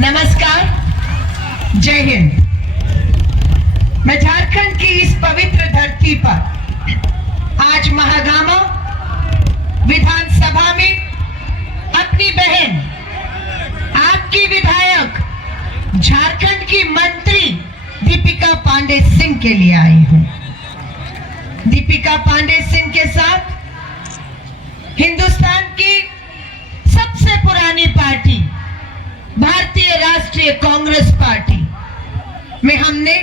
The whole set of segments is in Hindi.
नमस्कार, जय हिंद। मैं झारखंड की इस पवित्र धरती पर आज महागामा विधानसभा में अपनी बहन, आपकी विधायक, झारखंड की मंत्री दीपिका पांडे सिंह के लिए आई हूं। दीपिका पांडे सिंह के साथ हिंदुस्तान की सबसे पुरानी पार्टी भारतीय राष्ट्रीय कांग्रेस पार्टी में हमने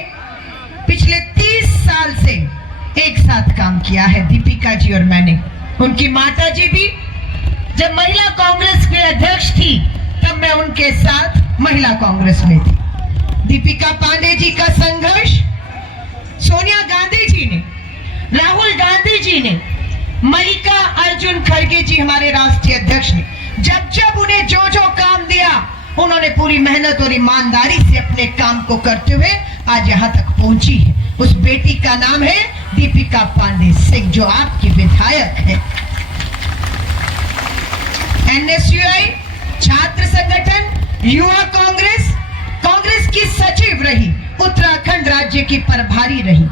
पिछले 30 साल से एक साथ काम किया है, दीपिका जी और मैंने। उनकी माता जी भी जब महिला कांग्रेस के अध्यक्ष थी तब मैं उनके साथ महिला कांग्रेस में थी। दीपिका पांडे जी का संघर्ष सोनिया गांधी जी ने, राहुल गांधी जी ने, मल्लिका अर्जुन खड़गे जी हमारे राष्ट्रीय अध्यक्ष ने जब उन्हें जो काम दिया उन्होंने पूरी मेहनत और ईमानदारी से अपने काम को करते हुए आज यहाँ तक पहुंची है। उस बेटी का नाम है दीपिका पांडे सिंह, जो आपकी विधायक है। एनएसयूआई छात्र संगठन, युवा कांग्रेस, कांग्रेस की सचिव रही, उत्तराखंड राज्य की प्रभारी रही।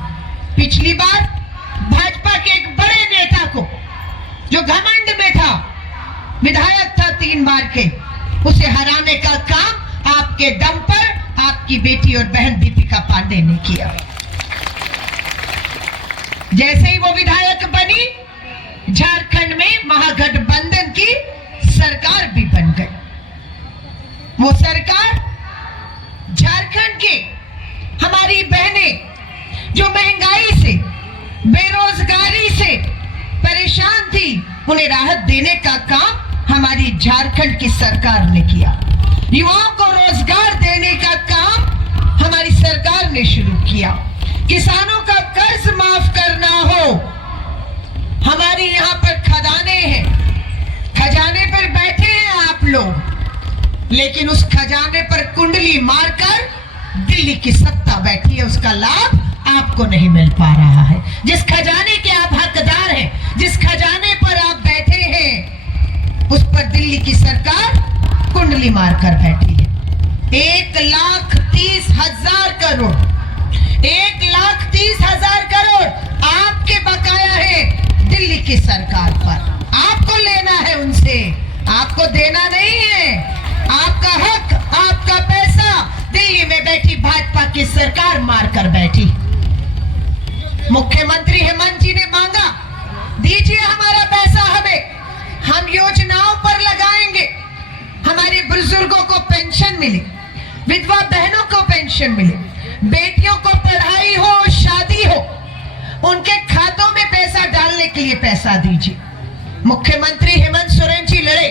पिछली बार भाजपा के एक बड़े नेता को जो घमंड में था, विधायक था 3 बार के, उसे हराने का काम आपके दम पर आपकी बेटी और बहन दीपिका पांडे ने किया। जैसे ही वो विधायक बनी, झारखंड में महागठबंधन की सरकार भी बन गई। वो सरकार झारखंड के हमारी बहनें जो महंगाई से, बेरोजगारी से परेशान थी, उन्हें राहत देने का काम हमारी झारखंड की सरकार ने किया। युवाओं को रोजगार देने का काम हमारी सरकार ने शुरू किया। किसानों का कर्ज माफ करना हो, हमारी यहाँ पर खजाने हैं, खजाने पर बैठे हैं आप लोग, लेकिन उस खजाने पर कुंडली मारकर दिल्ली की सत्ता बैठी है, उसका लाभ आपको नहीं मिल पा रहा है। जिस खजाने के आप हकदार हैं, जिस खजाने पर आप बैठे हैं, उस पर दिल्ली की सरकार कुंडली मारकर बैठी है। 1,30,000 करोड़, 1,30,000 करोड़ आपके बकाया है दिल्ली की सरकार पर। आपको लेना है उनसे, आपको देना नहीं है। आपका हक, आपका पैसा दिल्ली में बैठी भाजपा की सरकार मारकर बैठी। मुख्यमंत्री हेमंत जी ने मांगा, दीजिए हमारा पैसा हमें, हम योजनाओं पर लगाएंगे, हमारे बुजुर्गों को पेंशन मिले, विधवा बहनों को पेंशन मिले, बेटियों को पढ़ाई हो, शादी हो, उनके खातों में पैसा डालने के लिए पैसा दीजिए। मुख्यमंत्री हेमंत सोरेन जी लड़े,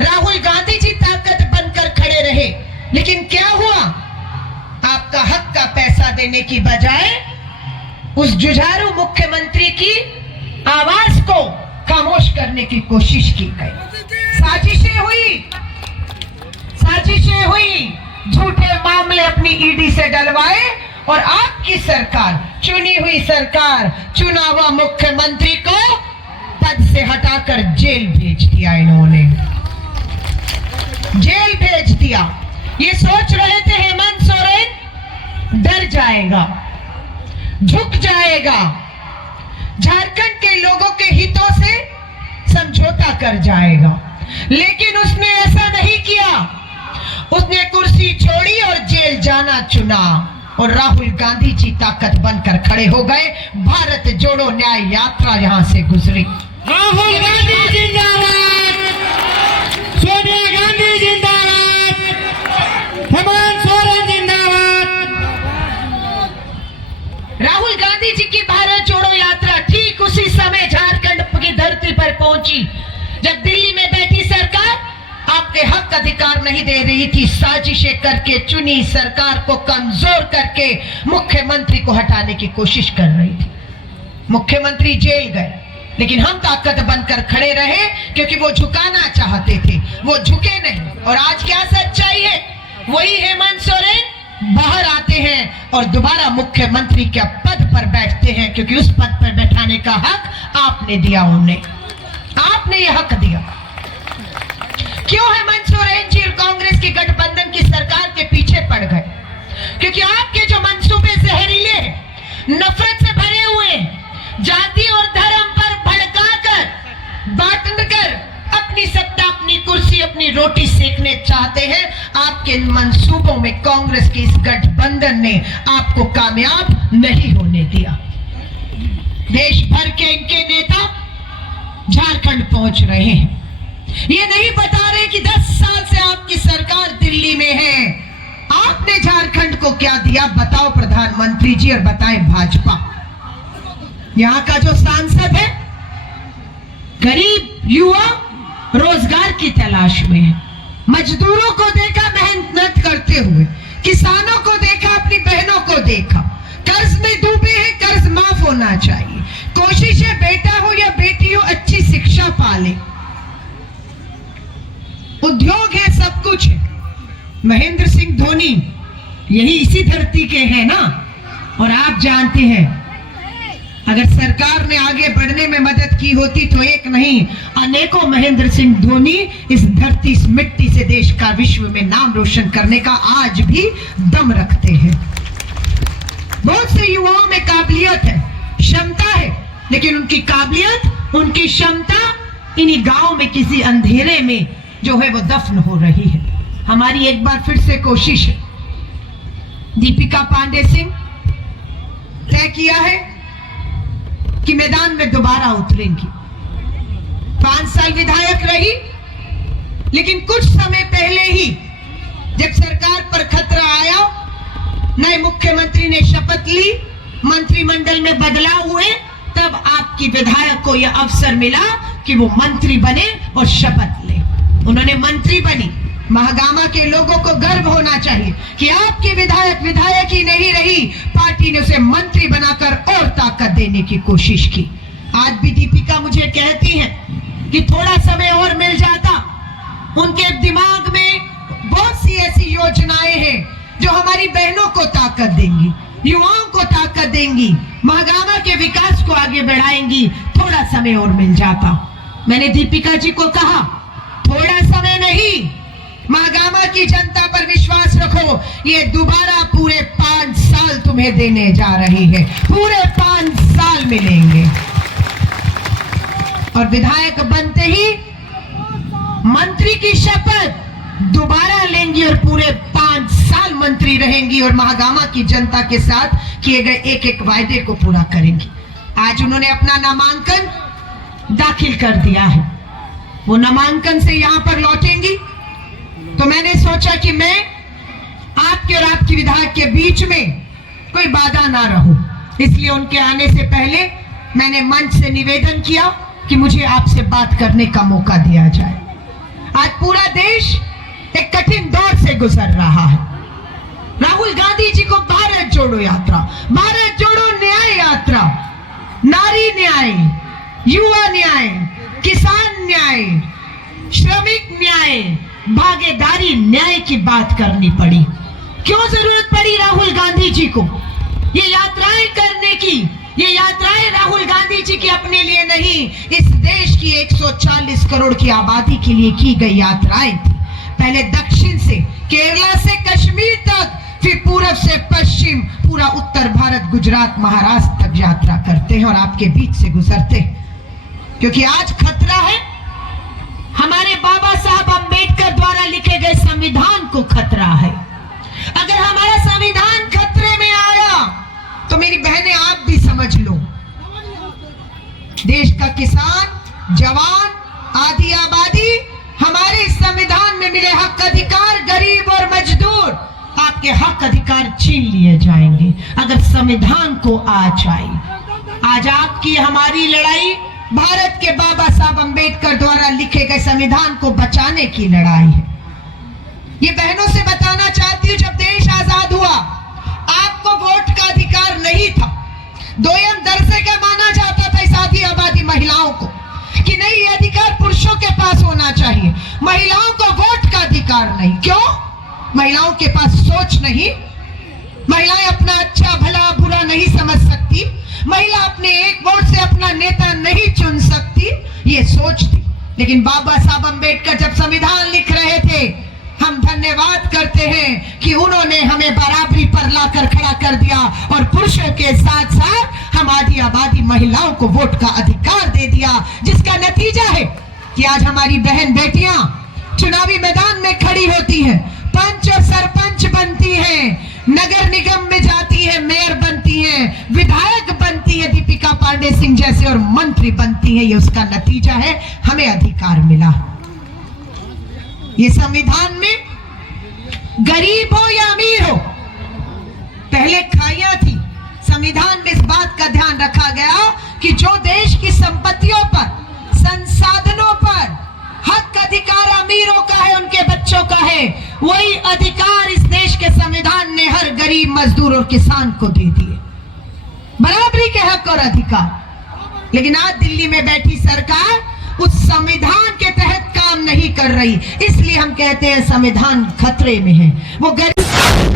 राहुल गांधी जी ताकत बनकर खड़े रहे, लेकिन क्या हुआ? आपका हक का पैसा देने की बजाय उस जुझारू मुख्यमंत्री की आवाज को खामोश करने की कोशिश की गई। साजिशें हुई, झूठे मामले अपनी ईडी से डलवाए और आपकी सरकार, चुनी हुई सरकार, चुना हुआ मुख्यमंत्री को पद से हटाकर जेल भेज दिया। इन्होंने जेल भेज दिया। ये सोच रहे थे हेमंत सोरेन डर जाएगा, झुक जाएगा, झारखंड के लोगों के हितों से समझौता कर जाएगा, लेकिन उसने ऐसा नहीं किया। उसने कुर्सी छोड़ी और जेल जाना चुना और राहुल गांधी जी ताकत बनकर खड़े हो गए। भारत जोड़ो न्याय यात्रा यहां से गुजरी। राहुल गांधी जिंदाबाद, सोनिया गांधी जिंदाबाद, हेमंत सोरेन जिंदाबाद। राहुल गांधी जी की भारत जोड़ो यात्रा ठीक उसी समय झारखंड की धरती पर पहुंची जब दिल्ली में बैठी सरकार आपके हक अधिकार नहीं दे रही थी। साजिशें करके चुनी सरकार को कमजोर करके मुख्यमंत्री को हटाने की कोशिश कर रही थी। मुख्यमंत्री जेल गए, लेकिन हम ताकत बनकर खड़े रहे क्योंकि वो झुकाना चाहते थे, वो झुके नहीं। और आज क्या सच्चाई है? वही हेमंत सोरेन बाहर आते हैं और दोबारा मुख्यमंत्री के पद पर बैठते हैं, क्योंकि उस पद पर बैठाने का हक आपने दिया, उन्हें आपने यह हक दिया। क्यों हेमंत सोरेन जी और कांग्रेस की गठबंधन की सरकार चाहते हैं, आपके इन मंसूबों में कांग्रेस के इस गठबंधन ने आपको कामयाब नहीं होने दिया। देश भर के इनके नेता झारखंड पहुंच रहे हैं। ये नहीं बता रहे कि 10 साल से आपकी सरकार दिल्ली में है, आपने झारखंड को क्या दिया बताओ प्रधानमंत्री जी, और बताएं भाजपा। यहां का जो सांसद है, गरीब युवा रोजगार की तलाश में है, मजदूरों को देखा मेहनत करते हुए, किसानों को देखा, अपनी बहनों को देखा, कर्ज में डूबे हैं, कर्ज माफ होना चाहिए। कोशिश है बेटा हो या बेटी हो अच्छी शिक्षा पाले, उद्योग है, सब कुछ है। महेंद्र सिंह धोनी यही इसी धरती के हैं ना, और आप जानते हैं अगर सरकार ने आगे बढ़ने में मदद की होती तो एक नहीं अनेकों महेंद्र सिंह धोनी इस धरती, इस मिट्टी से देश का विश्व में नाम रोशन करने का आज भी दम रखते हैं। बहुत से युवाओं में काबिलियत है, क्षमता है, लेकिन उनकी काबिलियत, उनकी क्षमता इन्हीं गांव में किसी अंधेरे में जो है वो दफन हो रही है। हमारी एक बार फिर से कोशिश है, दीपिका पांडे सिंह तय किया है कि मैदान में दोबारा उतरेंगी। 5 साल विधायक रही, लेकिन कुछ समय पहले ही जब सरकार पर खतरा आया, नए मुख्यमंत्री ने शपथ ली, मंत्रिमंडल में बदलाव हुए, तब आपकी विधायक को यह अवसर मिला कि वो मंत्री बने और शपथ ले। उन्होंने मंत्री बनी। महागामा के लोगों को गर्व होना चाहिए कि आपकी विधायक विधायक ही नहीं रही, पार्टी ने उसे मंत्री बनाकर और ताकत देने की कोशिश की। आज भी दीपिका मुझे कहती हैं कि थोड़ा समय और मिल जाता, उनके दिमाग में बहुत सी ऐसी योजनाएं हैं जो हमारी बहनों को ताकत देंगी, युवाओं को ताकत देंगी, महागामा के विकास को आगे बढ़ाएंगी। थोड़ा समय और मिल जाता। मैंने दीपिका जी को कहा, थोड़ा समय नहीं, महागामा की जनता पर विश्वास रखो, ये दोबारा पूरे 5 साल तुम्हें देने जा रही है, पूरे 5 साल मिलेंगे। और विधायक बनते ही मंत्री की शपथ दोबारा लेंगी और पूरे 5 साल मंत्री रहेंगी और महागामा की जनता के साथ किए गए एक एक वायदे को पूरा करेंगी। आज उन्होंने अपना नामांकन दाखिल कर दिया है, वो नामांकन से यहां पर लौटेंगी। तो मैंने सोचा कि मैं आपके और आपकी विधायक के बीच में कोई बाधा ना रहूं, इसलिए उनके आने से पहले मैंने मंच से निवेदन किया कि मुझे आपसे बात करने का मौका दिया जाए। आज पूरा देश एक कठिन दौर से गुजर रहा है। राहुल गांधी जी को भारत जोड़ो यात्रा, भारत जोड़ो न्याय यात्रा, नारी न्याय, युवा न्याय, किसान न्याय, श्रमिक न्याय, भागीदारी न्याय की बात करनी पड़ी। क्यों जरूरत पड़ी राहुल गांधी जी को ये यात्राएं करने की? ये यात्राएं राहुल गांधी जी की अपने लिए नहीं, इस देश की 140 करोड़ की आबादी के लिए की गई यात्राएं थी। पहले दक्षिण से, केरला से कश्मीर तक, फिर पूरब से पश्चिम, पूरा उत्तर भारत, गुजरात, महाराष्ट्र तक यात्रा करते हैं और आपके बीच से गुजरते हैं, क्योंकि आज खतरा है हमारे बाबा साहब अंबेडकर द्वारा लिखे गए संविधान को खतरा है। अगर हमारा संविधान खतरे में आया तो मेरी बहनें आप भी समझ लो, देश का किसान, जवान, आधी आबादी, हमारे इस संविधान में मिले हक अधिकार, गरीब और मजदूर, आपके हक अधिकार छीन लिए जाएंगे अगर संविधान को आज आई। आज आपकी हमारी लड़ाई भारत के बाबा साहब अंबेडकर द्वारा लिखे गए संविधान को बचाने की लड़ाई है। ये बहनों से बताना चाहती हूँ, जब देश आजाद हुआ आपको वोट का अधिकार नहीं था, दोयम दर्जे का माना जाता था इस आधी आबादी महिलाओं को कि नहीं, ये अधिकार पुरुषों के पास होना चाहिए, महिलाओं को वोट का अधिकार नहीं। क्यों? महिलाओं के पास सोच नहीं, महिलाएं अपना अच्छा भला बुरा नहीं समझ सकती, महिला अपने एक वोट से अपना नेता नहीं चुन सकती, ये सोच थी। लेकिन बाबा साहब अंबेडकर जब संविधान लिख रहे थे, हम धन्यवाद करते हैं कि उन्होंने हमें बराबरी पर लाकर खड़ा कर दिया और पुरुषों के साथ साथ हम आधी आबादी महिलाओं को वोट का अधिकार दे दिया, जिसका नतीजा है कि आज हमारी बहन बेटियां चुनावी मैदान में खड़ी होती है, पंच और सरपंच बनती है, नगर निगम में जाती है, मेयर बनती है, विधायक बनती है दीपिका पांडे सिंह जैसे, और मंत्री बनती है। ये उसका नतीजा है, हमें अधिकार मिला। ये संविधान में गरीब हो या अमीर हो, पहले खाइयां थी, संविधान में इस बात का ध्यान रखा गया कि जो देश की संपत्तियों पर, संसाधनों पर हक अधिकार अमीरों का है, उनके बच्चों का है, वही अधिकार इस देश के संविधान ने हर गरीब, मजदूर और किसान को दे दिए, बराबरी के हक और अधिकार। लेकिन आज दिल्ली में बैठी सरकार उस संविधान के तहत काम नहीं कर रही, इसलिए हम कहते हैं संविधान खतरे में है। वो गरीब